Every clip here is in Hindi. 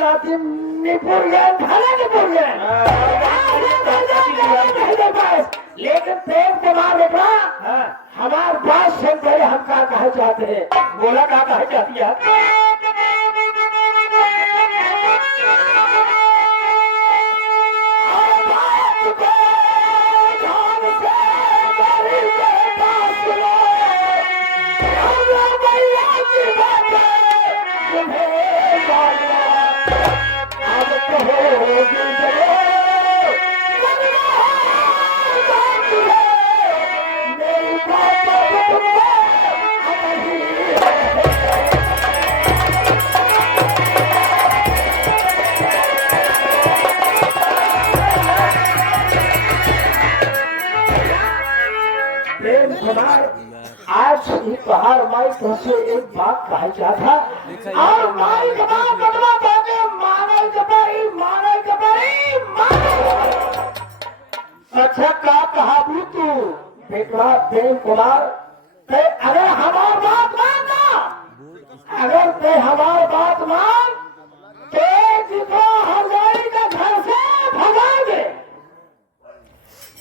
नाती निपुर गए, भले निपुर गए। लेकिन प्रेम कुमार बेटा हमारे बात सुन कर हम क्या कहा चाहते हैं? बोला क्या कहा चाहती है? आज ही पहाड़ माई तुमसे एक बात कहा चाहता और माई कमा बदला पाके मानव कपाई अच्छा का कहा भी तू बेटा प्रेम कुमार ते अगर हमार बात मानना अगर ते हमार बात मान ते जितना हजारी का घर से भगा दे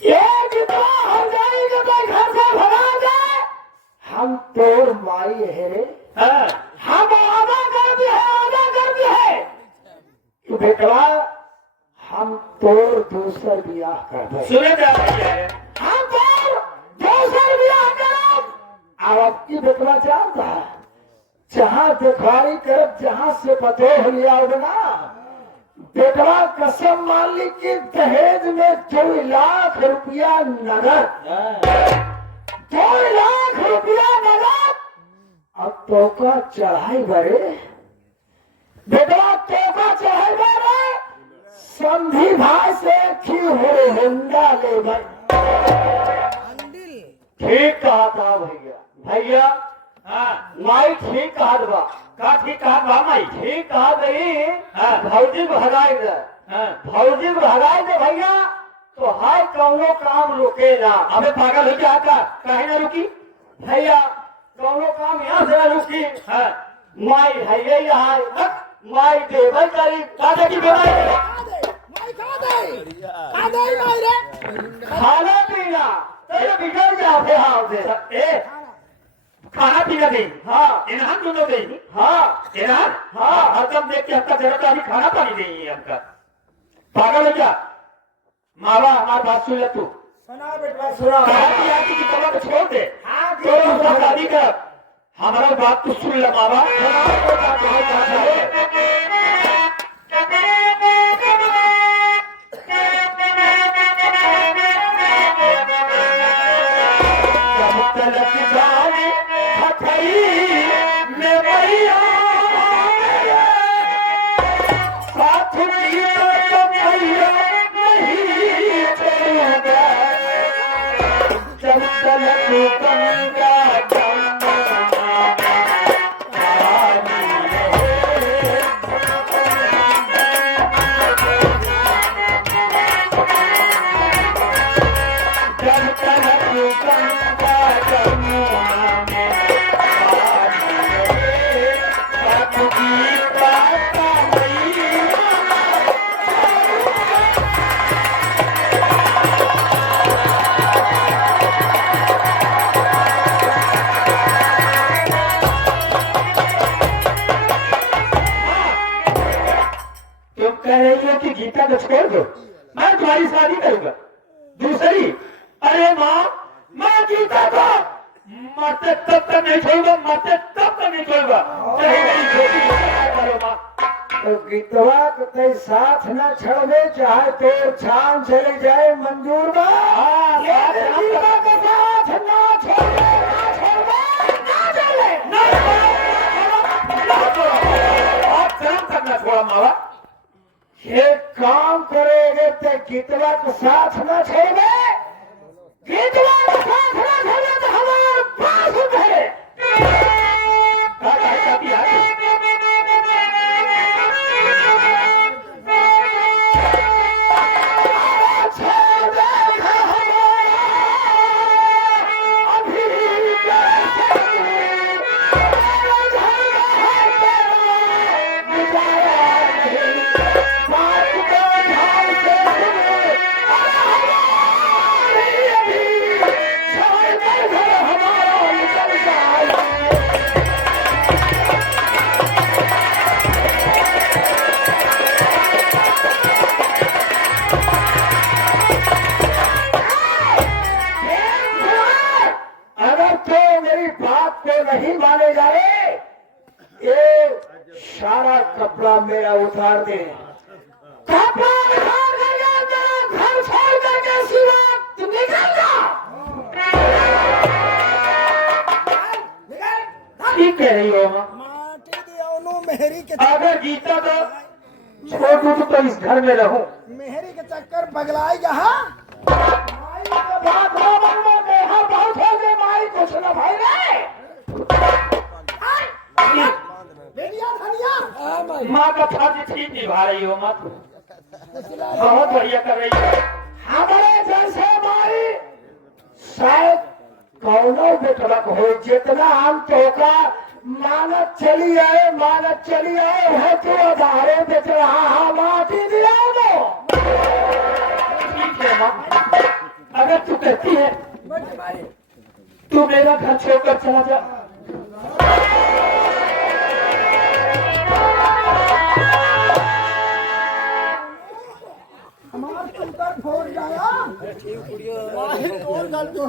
ये जितना हजारी का घर से भगा दे हम तोर माई है रे हम आधा कर दी है तू बेटवा हम तोर दूसर ब्याह कर दे सुने जा हम तोर दूसर ब्याह करब अब की बेटवा जानता है जहाँ दिखाई कर जहाँ से पते हो लिया ना बेटवा कसम मान ली कि दहेज में 2 लाख रुपया नगद 2 लाख रुपया नगद अब तोका चढ़ाई बरे बेटवा तोका चढ़ाई बरे समझी भाई से की हो होंडा ले भाई ठीक कहा था भैया माई ठीक कहा बा का ठीक कहा बा माई ठीक कहा गई भौजी भगाई दे भौजी भगाई दे भैया तो हाय कौनो काम रुकेगा अबे पागल हो क्या का कहे ना रुकी भैया कौनो काम यहाँ से रुकी माई है यहाँ माई देवल करी दादा की बेमारी खाना पीना तेरे बिगड़ जाते हाथ से ए खाना पीना दे हाँ इन्हान दोनों दे हाँ इन्हान हाँ हरदम देख के हमका जरूरत अभी खाना पानी नहीं है हमका पागल हो क्या मावा हमारी बात सुन ले तू सुना बेटा सुना की कला को छोड़ दे तो उसका शादी कर हमारा बात तो सुन ले मावा गीता को छोड़ दो मैं तुम्हारी शादी करूंगा दूसरी अरे माँ मैं गीता को मरते तब तक नहीं छोड़ूंगा मरते तब तक नहीं छोड़ूंगा चाहे मेरी छोटी करो माँ तो गीतवा के साथ न छोड़े चाहे तो छान चले जाए मंजूर बा गीता के साथ ना छोड़े ना चले आप काम करना छोड़ा मावा ये काम करेंगे तो गीतवा के साथ न छोड़े गीतवा के साथ न छोड़े तो हमारे पास है सारा कपड़ा मेरा उतार दे। कपड़ा उतार करके मेरा घर छोड़ करके सिवा तुम निकल जा। ठीक कह रही हो माँ। माटी दिया मेहरी के अगर जीता तो छोड़ दूं तो इस घर में रहूं। मेहरी के चक्कर बगलाई जहाँ माई के बात ना मानो, मेहर बहुत हो गए माई, कुछ ना भाई रे। बेटिया धनिया माँ का फर्ज ठीक निभा रही हो माँ, बहुत बढ़िया कर रही हो। हमारे जैसे माई शायद कौनो बेटवा को हो, जितना हम टोका मानत चली आए है तो आधारे बेच रहा माटी दिया लो। ठीक है माँ, अगर तू कहती है तू मेरा घर छोड़कर चला जा। हमार तुमकर फोड़ जाया और गल तो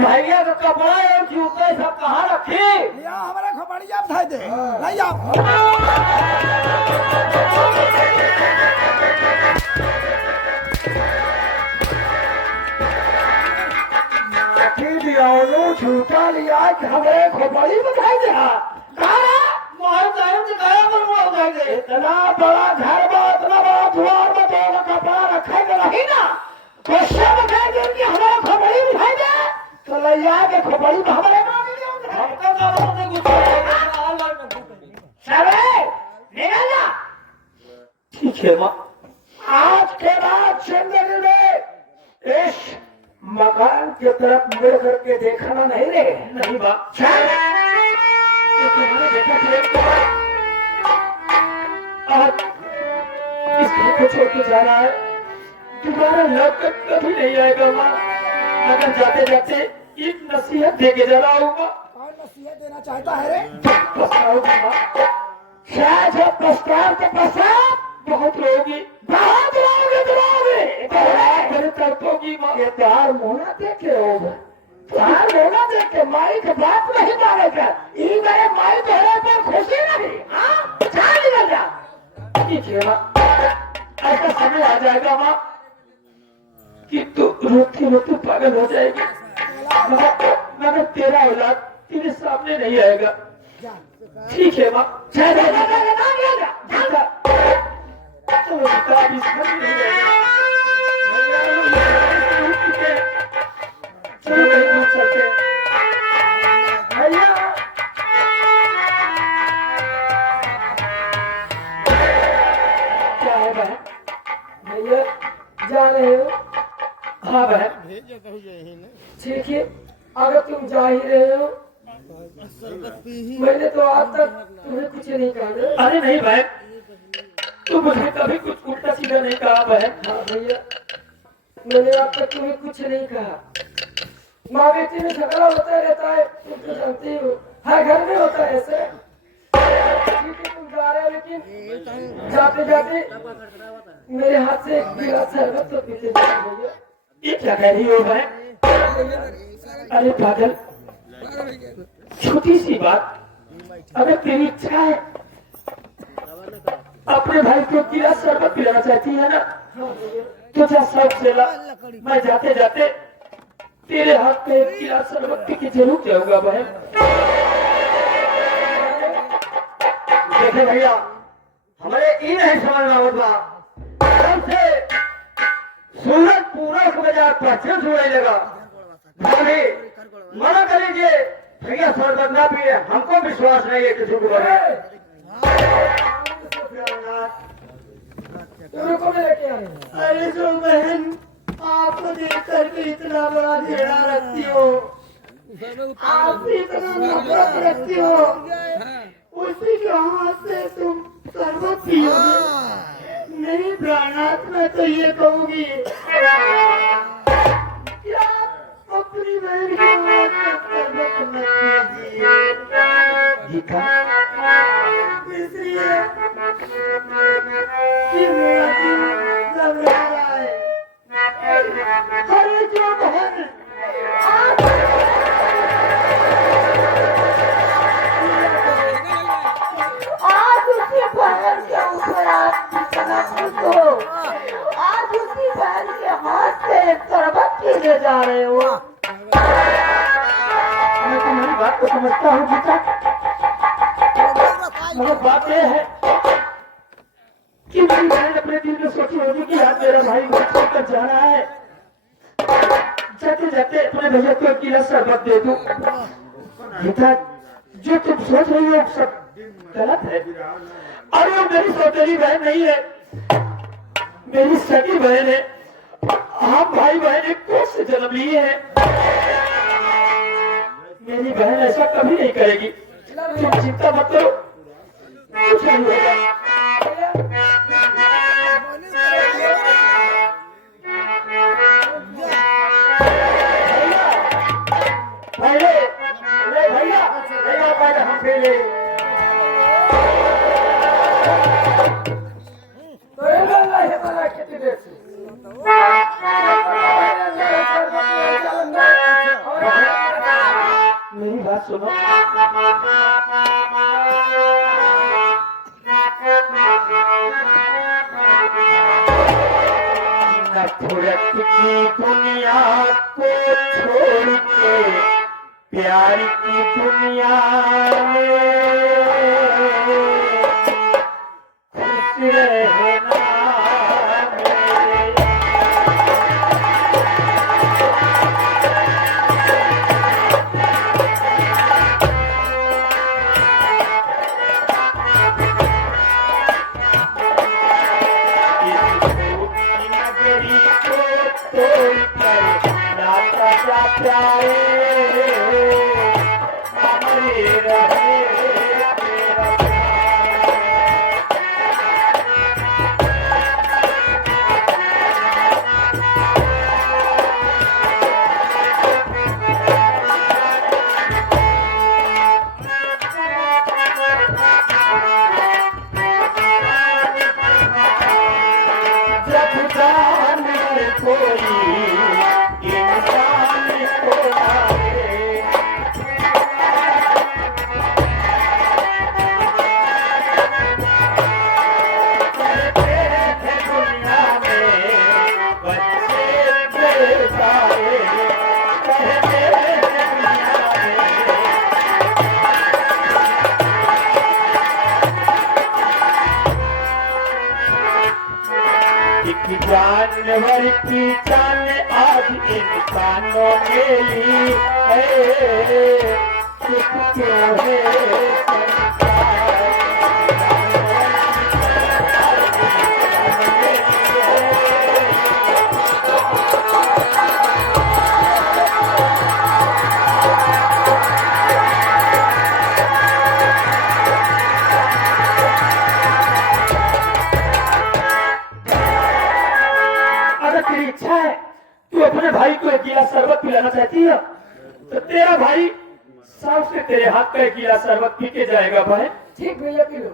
भैया का कपड़ा और जूते सब कहाँ रखी? या हमारे खोपड़िया उठाई दे नहीं आप झूठा लिया कि हमारे खोपड़ी बताई दे इतना बड़ा घर में इतना बड़ा द्वार में तो कपड़ा रखा नहीं ना क्वेश्चन बताए दे कि हमारे खोपड़ी दिखाई दे तो लैया के खोपड़ी में हमारे ठीक है माँ। आज के बाद जिंदगी में इस मकान की तरफ मुड़ करके देखना नहीं रे। नहीं बा इस घर को छोड़ के जा रहा है, तुम्हारा लौट कर कभी नहीं आएगा माँ। अगर जाते जाते एक नसीहत दे के जा रहा होगा। कौन नसीहत देना चाहता है रे? पछताओगी माँ, शायद जब प्रस्ताव के पश्चात बहुत रोगी, बहुत रोगे मेरे तड़पोगी माँ। ये तार मोना देखे होगा तार मोना देख के माई के बात नहीं मानेगा ई मेरे माई तोहरे पर खुशी नहीं हाँ जा निकल जा। ठीक है माँ, ऐसा समय आ जाएगा माँ कि तू रोती रोती पागल हो जाएगी, मगर तेरा औलाद तेरे सामने नहीं आएगा। ठीक है माँ, जा जा जा जा जा जा चलो बेटा, अभी इसमें नहीं रहेगा। चलो कहीं दूर चलते हैं। भैया क्या है बहन? भैया जा रहे हो? हाँ बहन, ठीक है अगर तुम जा ही रहे हो मैंने तो आज तक तुम्हें कुछ नहीं कहा। अरे नहीं बहन, तू मुझे कभी कुछ उल्टा सीधा नहीं कहा बहन। हाँ भैया मैंने आज तक तुम्हें कुछ नहीं कहा। माँ बेटी में झगड़ा होता रहता है तुम तो जानती हो, हर घर में होता है ऐसे। ठीक है तुम जा रहे हो लेकिन जाते जाते मेरे हाथ से एक गिलास शरबत तो पीते जाओ भैया। ये क्या कह रही हो बहन? अरे पागल, छोटी सी बात, अगर तेरी इच्छा है अपने भाई को गिलास शरबत पिलाना चाहती है ना, तो जा शौक से ला। मैं जाते जाते तेरे हाथ पे एक गिलास शरबत पी के जरूर जाऊंगा बहन। देखे भैया, हमारे ये नहीं समझ में होगा, से सूरज पूरा बाजार पश्चिम से लगा, भाभी मना कर लीजिए भैया, शरबत ना पिए, हमको विश्वास नहीं है किसी को बने। अरे जो बहन आपको देख करके इतना बड़ा घेरा रखती हो, आप भी इतना नफरत रखती हो, उसी के हाथ से तुम शरबत पियोगे। नहीं प्राणात, मैं तो ये कहूंगी क्या अपनी बहन के हाथ से शरबत मत पीजिए, इसलिए कि मेरा दिल घबरा रहा है। अरे जो बहन आज उसी बहन के ऊपर आप इतना खुश हो, आज उसी बहन के हाथ से शरबत पीने जा रहे हो। मैं तुम्हारी बात को समझता हूँ गीता, मगर बात यह है कि मेरी बहन अपने दिल में सोची होगी कि आज मेरा भाई मुझे छोड़कर जा रहा है, जाते जाते अपने भैया को एक गिलास शरबत दे दूं। गीता, जो तुम सोच रही हो सब गलत है। अरे वो मेरी सौतेली बहन नहीं है, मेरी सगी बहन है। हम भाई बहन एक कोख से जन्म लिए हैं। मेरी बहन ऐसा कभी नहीं करेगी, तुम चिंता मत करो, कुछ नहीं होगा। भैया पहले हम पहले मेरी बात सुनो, नफरत की दुनिया को छोड़ के प्यार की दुनिया में खुश रहना जानवर की जान आज इंसानों के लिए है, क्यों है अपने भाई को एक गिलास शरबत पिलाना चाहती है, तो तेरा भाई साफ से तेरे हाथ का एक गिलास शरबत पी के जाएगा भाई। ठीक भैया, पी लो।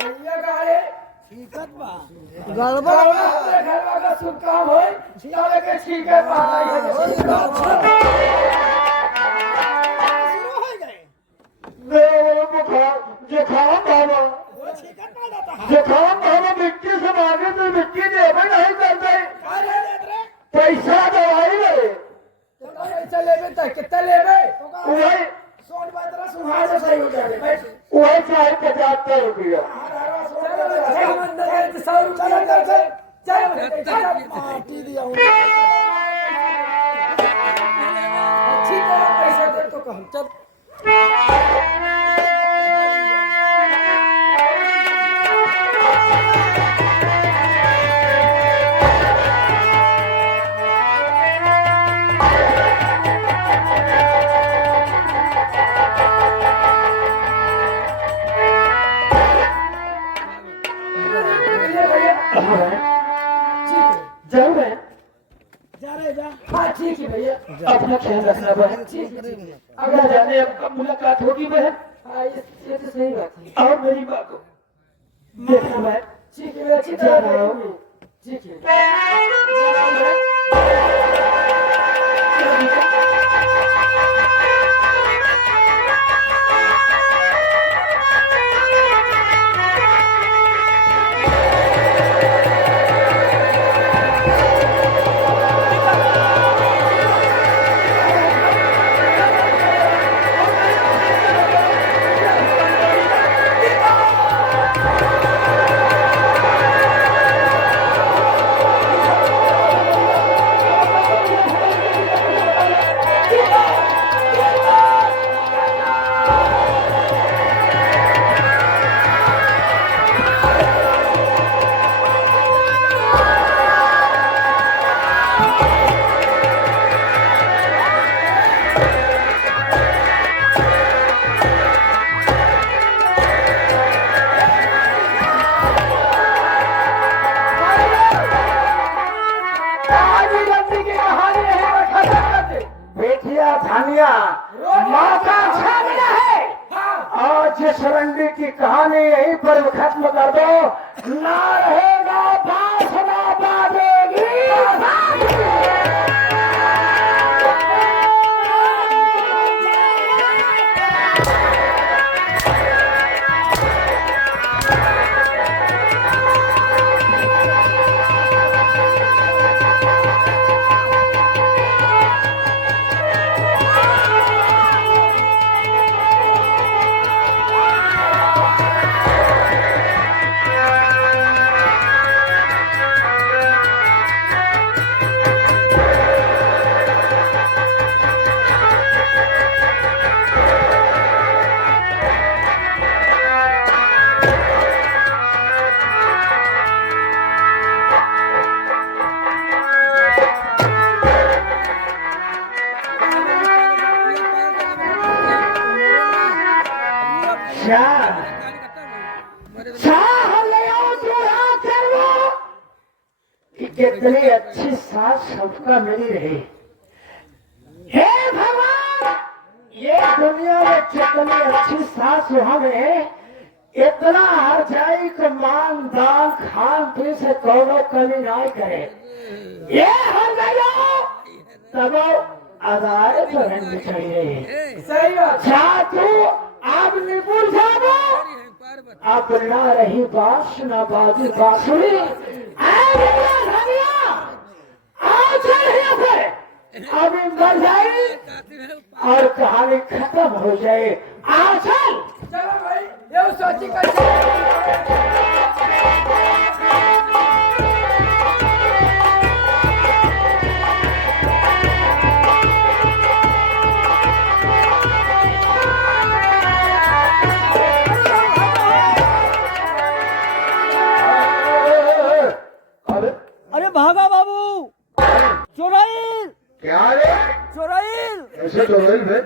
भैया का है गड़बड़ घरवा का शुभ काम हो, के ठीक है। तुम्हारे जैसा ही हो जाएगा बैठ वही चाहे 75 रुपया। पार्टी दिया हूँ अच्छी तरह पैसा दे तो कहूँ चल जरूर है। जा रहे जा हाँ ठीक है भैया अपना ख्याल रखना बहन। ठीक है ठीक है अगला जाने अब कब मुलाकात होगी बहन। हाँ ये तो सही बात है और मेरी माँ को देखना बहन। ठीक है अच्छी जा तरह रहा हूँ। देखूंगी। ठीक है बेटिया धानिया माँ का अच्छा मिला है और जिस रंडी की कहानी यहीं पर खत्म कर दो ना रहेगा बास ना बाजेगी। कितनी अच्छी सास सबका मिली रही। हे भगवान ये दुनिया में कितनी अच्छी सास हमें इतना हर जाई को मान दान खान पीन से कौनो कमी ना करे। ये हर गयो तब आधार पर रहनी चाहिए। सही बात जा तू आप निपुण जाबो आप ना रही बास ना बाजी बांसुरी अभी मर जाए और कहानी खत्म हो जाए। आओ चल चलो भाई ये सोची कैसे अरे भागा बाबू चोराइल क्या रे चोराइल ऐसे तो नहीं बे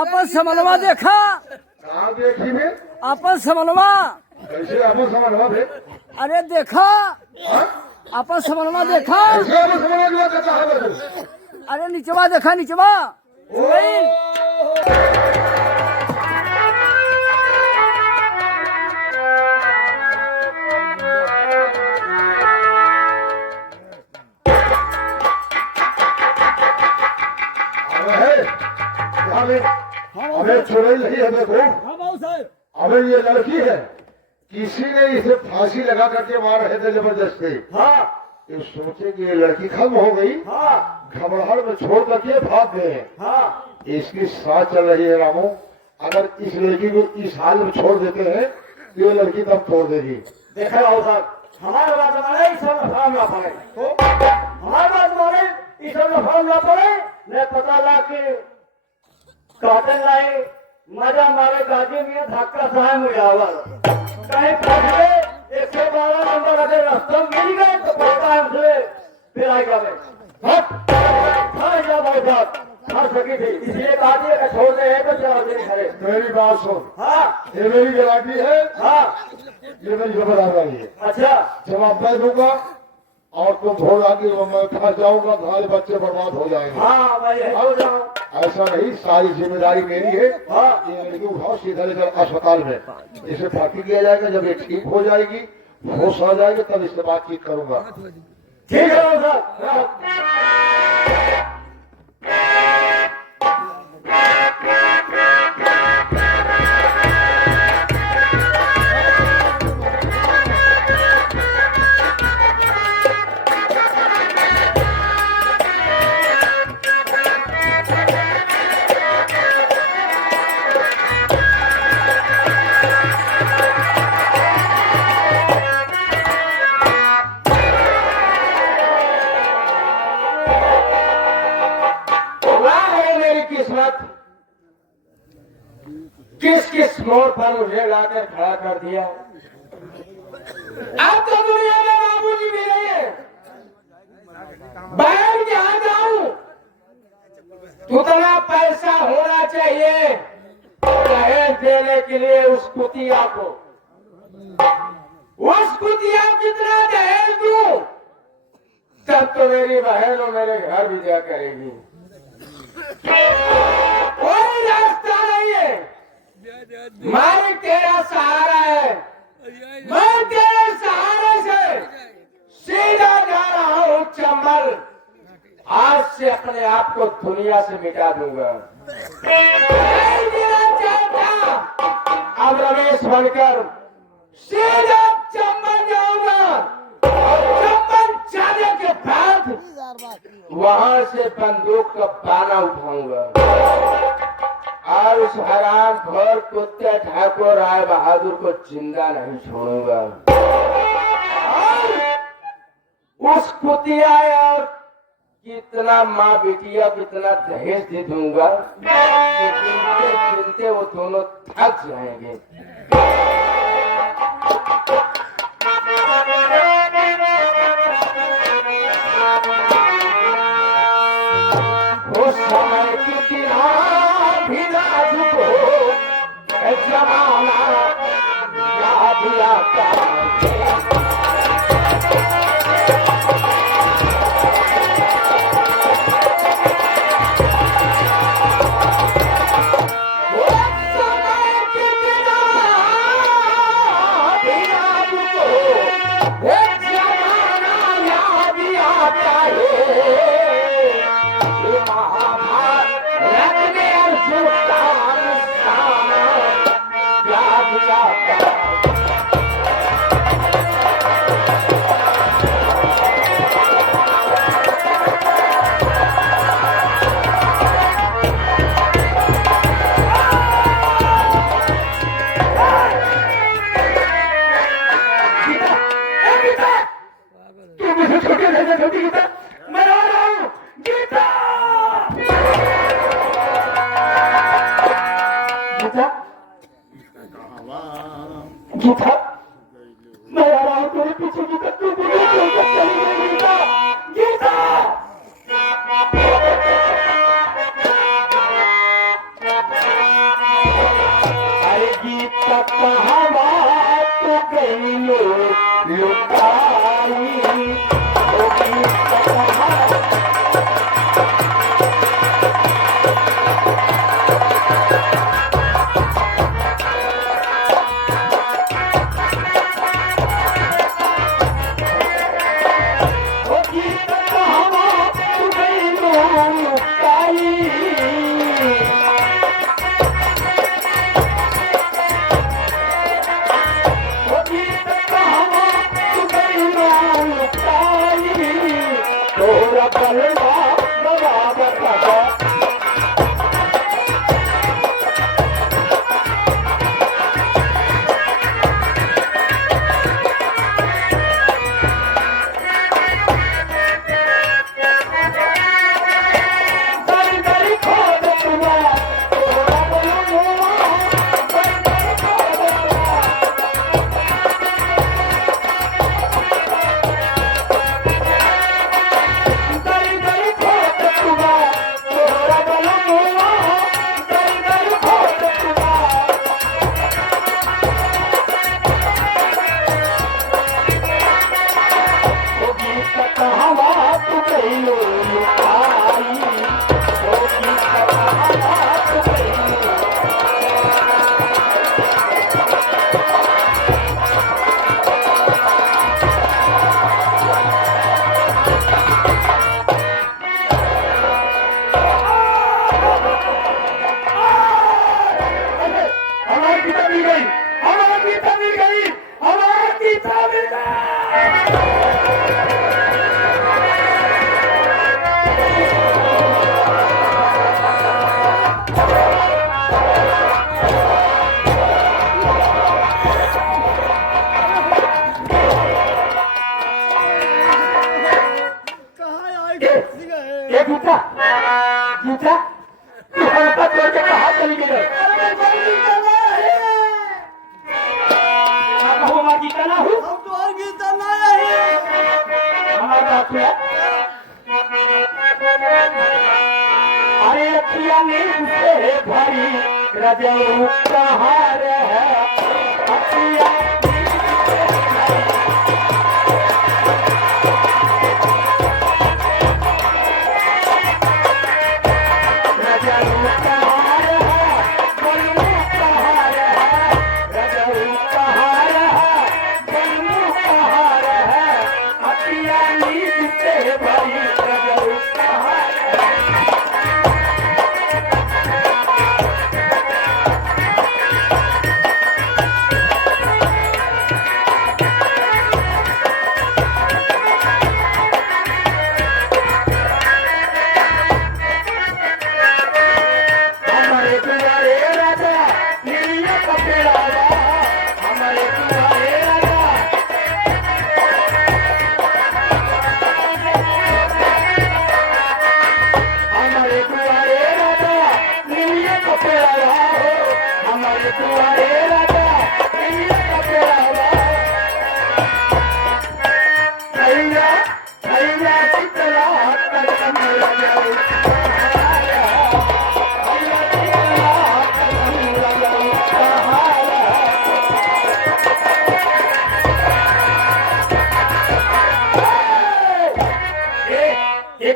आपन समलवा देखा कहाँ देखी बे आपन समलवा कैसे आपस समझवा बे अरे देखा आपन समलवा देखा कैसे आपस समझवा कहता है बे अरे नीचवा देखा नीचवा चोराइल अबे चुड़ैल नहीं है देखो। हाँ बाबू साहब अबे ये लड़की है किसी ने इसे फांसी लगा करके मार रहे थे जबरदस्ती। हाँ ये सोचे कि ये लड़की खत्म हो गई। हाँ घबराहट में छोड़ करके भाग गए। हाँ इसकी साथ चल रही है रामू अगर इस लड़की को इस हाल में छोड़ देते हैं तो ये लड़की तब तोड़ देगी। देखा बाबू साहब, हमारे बात माने इस सब में फॉर्म ना पड़े, हमारे बात माने इस सब में फॉर्म ना पड़े। मैं पता ला के काटन लाई मजा मारे गाजी में धक्का साहब में आवर कहीं पहुंचे 112 नंबर अगर रास्ता मिल गए तो पता है हमसे फिर आएगा मैं हाँ जा भाई साहब हाँ सकी थी इसलिए कहा थी अगर छोड़ दे तो चलो दिन खड़े। मेरी बात सुन, हाँ ये मेरी गारंटी है, हाँ ये मेरी जबरदस्ती है। अच्छा जवाब मैं दूंगा और तुम छोड़ आगे मैं फंस जाऊंगा, तुम्हारे बच्चे बर्बाद हो जाएंगे। हाँ मैं हो जाऊँ। ऐसा नहीं, सारी जिम्मेदारी मेरी है। हाँ ये लड़की उठाओ सीधा लेकर अस्पताल में, इसे भर्ती किया जाएगा। जब ये ठीक हो जाएगी, होश आ जाएगा, तब इससे बातचीत करूंगा। ठीक है बाबू साहब। वाह है मेरी किस्मत, किस किस मोड़ पर मुझे लाकर खड़ा कर दिया। अब तो दुनिया में बाबूजी भी नहीं है, बैठ जहां जाऊं उतना पैसा होना चाहिए दहेज देने के लिए उस कुतिया को। उस कुतिया कितना दहेज दूं तब तो मेरी बहन और मेरे घर भी जा करेगी। कोई रास्ता नहीं है, मालिक तेरा सहारा है, मैं तेरे सहारे से सीधा जा रहा हूँ चंबल। आज से अपने आप को दुनिया से मिटा दूंगा। नहीं देना चाहता, अब रमेश बनकर सीधा चंबल जाऊंगा और चंबल जाने के बाद वहां से बंदूक का पाना उठाऊंगा और उस हराम भर कुत्ते ठाकुर राय बहादुर को जिंदा नहीं छोड़ूंगा। और उस कुतिया और कितना माँ बेटिया कितना दहेज दे दूंगा कि गिनते गिनते वो दोनों थक जाएंगे। उस समय कितना भी नाजुक हो जमाना याद आता है। गीता, मैं आ रहा हूँ तेरे पीछे। गीता तू मुझे छोड़कर चली गई। गीता, गीता। अरे गीता कहाँ तू गई लुटाई, ओ गीता कहाँ। Oh गीता मिल गया। ये गीता गीता तू हमका छोड़ के कहाँ चली गई? अरे जल्दी चला है। कहूँ मैं गीता ना हूँ हम तो और गीता ना है। हमारा बात हुआ। अरे अखिया नींद से भरी रजऊ कहाँ रह अखिया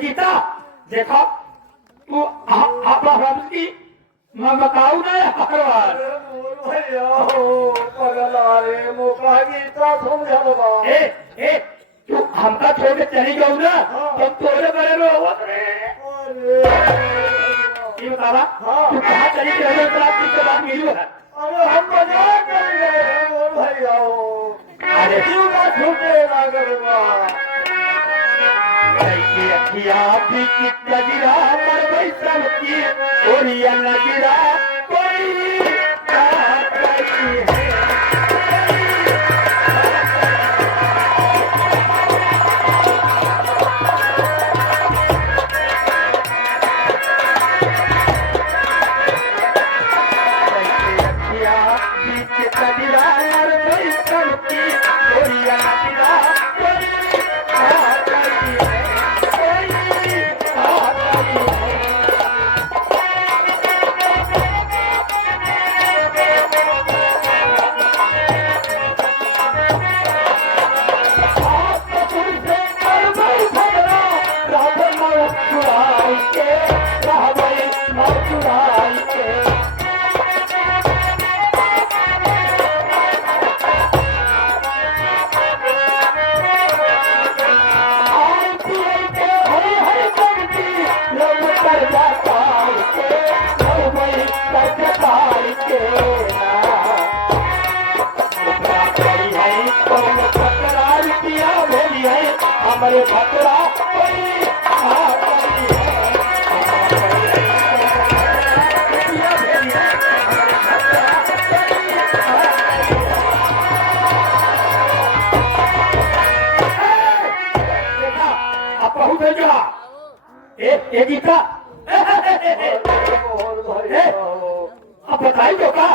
गीता देखो तू आप की मैं बताऊ ना हर बार बोल भैया हो पगला रे मोका गीता समझल बा। ए तू हमका छोड़ के चली जाऊ ना तुम थोड़े बड़े रोवत रे। अरे ये बतावा तू कहाँ चली गई रही तो आप के बाद मिली है? अरे हम मजाक कर रहे हैं बोल भैया हो। अरे क्यों ना छूटे ना करवा। अखिया भी की कजरा पर बैसल की ओरिया नजरा कोई क्या करती है? हमारे भतरा बहुत है क्या एक गीता बोल भैया हो। अब बताई तो का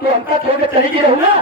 तू हमका छोड़ के चली गई रहू ना